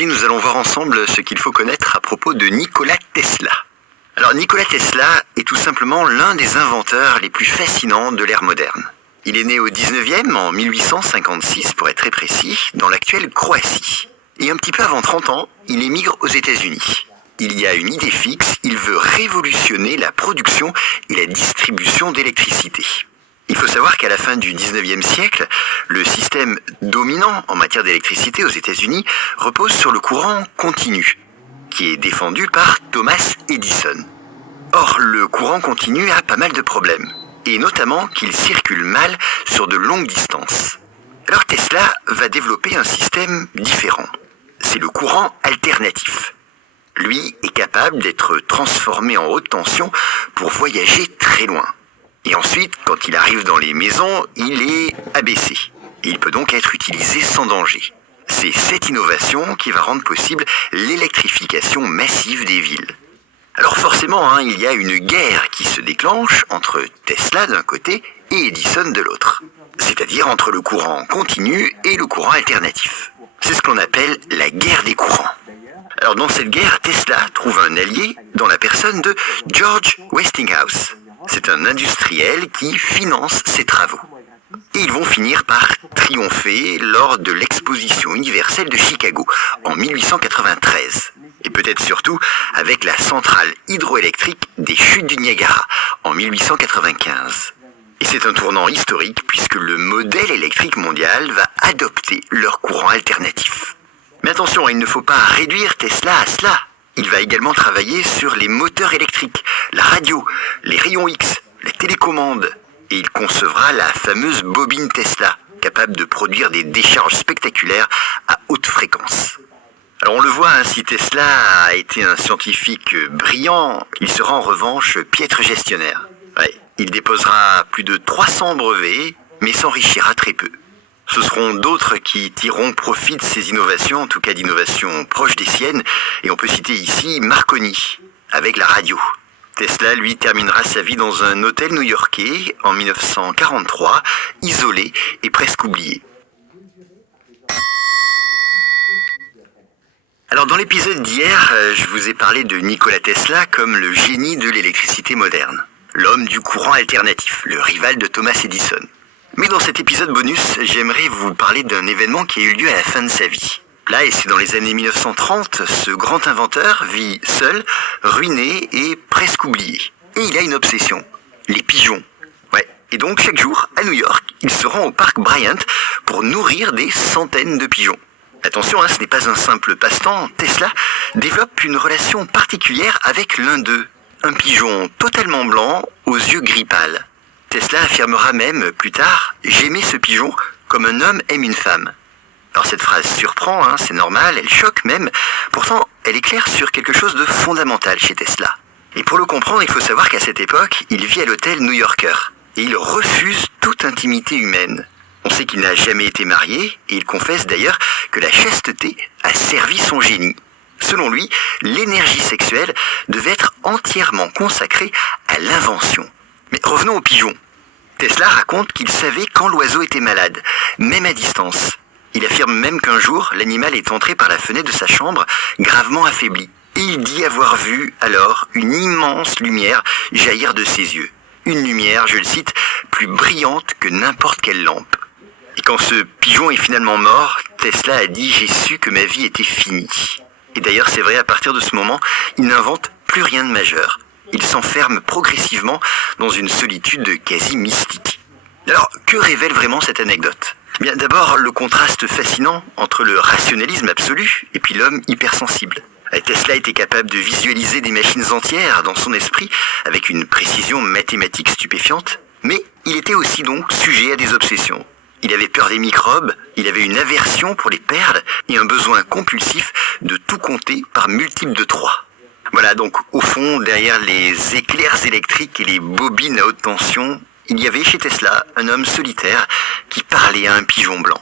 Aujourd'hui, nous allons voir ensemble ce qu'il faut connaître à propos de Nikola Tesla. Alors, Nikola Tesla est tout simplement l'un des inventeurs les plus fascinants de l'ère moderne. Il est né au 19e, en 1856 pour être très précis, dans l'actuelle Croatie. Et un petit peu avant 30 ans, il émigre aux États-Unis. Il y a une idée fixe, il veut révolutionner la production et la distribution d'électricité. Il faut savoir qu'à la fin du 19e siècle, le système dominant en matière d'électricité aux États-Unis repose sur le courant continu, qui est défendu par Thomas Edison. Or, le courant continu a pas mal de problèmes, et notamment qu'il circule mal sur de longues distances. Alors Tesla va développer un système différent. C'est le courant alternatif. Lui est capable d'être transformé en haute tension pour voyager très loin. Et ensuite, quand il arrive dans les maisons, il est abaissé. Il peut donc être utilisé sans danger. C'est cette innovation qui va rendre possible l'électrification massive des villes. Alors forcément, il y a une guerre qui se déclenche entre Tesla d'un côté et Edison de l'autre. C'est-à-dire entre le courant continu et le courant alternatif. C'est ce qu'on appelle la guerre des courants. Alors dans cette guerre, Tesla trouve un allié dans la personne de George Westinghouse. C'est un industriel qui finance ses travaux. Et ils vont finir par triompher lors de l'exposition universelle de Chicago en 1893. Et peut-être surtout avec la centrale hydroélectrique des chutes du Niagara en 1895. Et c'est un tournant historique puisque le modèle électrique mondial va adopter leur courant alternatif. Mais attention, il ne faut pas réduire Tesla à cela. Il va également travailler sur les moteurs électriques, la radio, les rayons X, la télécommande. Et il concevra la fameuse bobine Tesla, capable de produire des décharges spectaculaires à haute fréquence. Alors on le voit, si Tesla a été un scientifique brillant, il sera en revanche piètre gestionnaire. Il déposera plus de 300 brevets, mais s'enrichira très peu. Ce seront d'autres qui tireront profit de ces innovations, en tout cas d'innovations proches des siennes, et on peut citer ici Marconi, avec la radio. Tesla, lui, terminera sa vie dans un hôtel new-yorkais en 1943, isolé et presque oublié. Alors dans l'épisode d'hier, je vous ai parlé de Nikola Tesla comme le génie de l'électricité moderne, l'homme du courant alternatif, le rival de Thomas Edison. Mais dans cet épisode bonus, j'aimerais vous parler d'un événement qui a eu lieu à la fin de sa vie. Là, et c'est dans les années 1930, ce grand inventeur vit seul, ruiné et presque oublié. Et il a une obsession, les pigeons. Et donc chaque jour, à New York, il se rend au parc Bryant pour nourrir des centaines de pigeons. Attention, ce n'est pas un simple passe-temps, Tesla développe une relation particulière avec l'un d'eux. Un pigeon totalement blanc, aux yeux gris pâle. Tesla affirmera même, plus tard, « J'aimais ce pigeon comme un homme aime une femme ». Alors cette phrase surprend, c'est normal, elle choque même. Pourtant, elle éclaire sur quelque chose de fondamental chez Tesla. Et pour le comprendre, il faut savoir qu'à cette époque, il vit à l'hôtel New Yorker. Et il refuse toute intimité humaine. On sait qu'il n'a jamais été marié, et il confesse d'ailleurs que la chasteté a servi son génie. Selon lui, l'énergie sexuelle devait être entièrement consacrée à l'invention. Mais revenons aux pigeons. Tesla raconte qu'il savait quand l'oiseau était malade, même à distance. Il affirme même qu'un jour, l'animal est entré par la fenêtre de sa chambre, gravement affaibli. Et il dit avoir vu alors une immense lumière jaillir de ses yeux. Une lumière, je le cite, plus brillante que n'importe quelle lampe. Et quand ce pigeon est finalement mort, Tesla a dit « J'ai su que ma vie était finie ». Et d'ailleurs, c'est vrai, à partir de ce moment, il n'invente plus rien de majeur. Il s'enferme progressivement dans une solitude quasi mystique. Alors, que révèle vraiment cette anecdote ? Bien, d'abord, le contraste fascinant entre le rationalisme absolu et puis l'homme hypersensible. Tesla était capable de visualiser des machines entières dans son esprit avec une précision mathématique stupéfiante, mais il était aussi donc sujet à des obsessions. Il avait peur des microbes, il avait une aversion pour les perles et un besoin compulsif de tout compter par multiple de 3. Voilà, donc au fond, derrière les éclairs électriques et les bobines à haute tension, il y avait chez Tesla un homme solitaire qui parlait à un pigeon blanc.